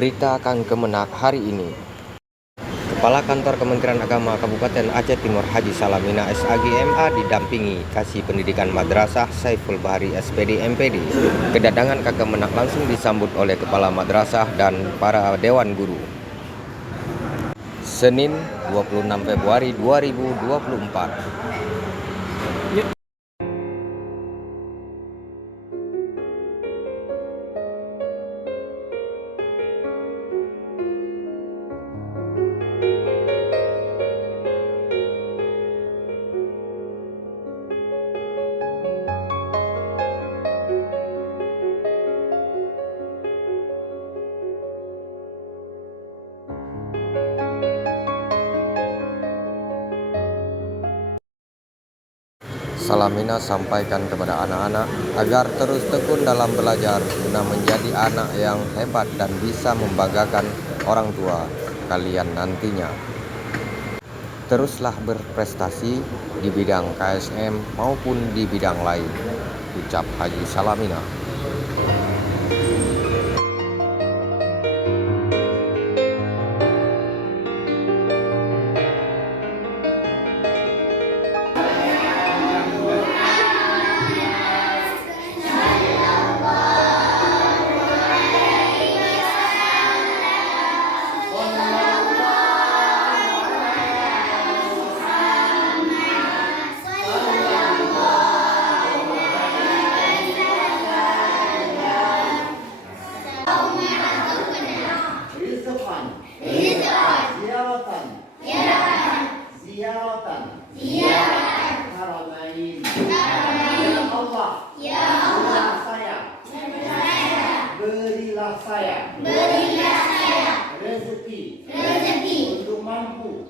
Berita Kang Kemenak hari ini. Kepala Kantor Kementerian Agama Kabupaten Aceh Timur Haji Salamina SAG MA didampingi Kasih Pendidikan Madrasah Saiful Bahri SPD MPD. Kedatangan Kang Kemenak langsung disambut oleh Kepala Madrasah dan para Dewan Guru. Senin 26 Februari 2024. Salamina sampaikan kepada anak-anak agar terus tekun dalam belajar guna menjadi anak yang hebat dan bisa membanggakan orang tua kalian nantinya. Teruslah berprestasi di bidang KSM maupun di bidang lain, ucap Haji Salamina. Berilah saya rezeki untuk mampu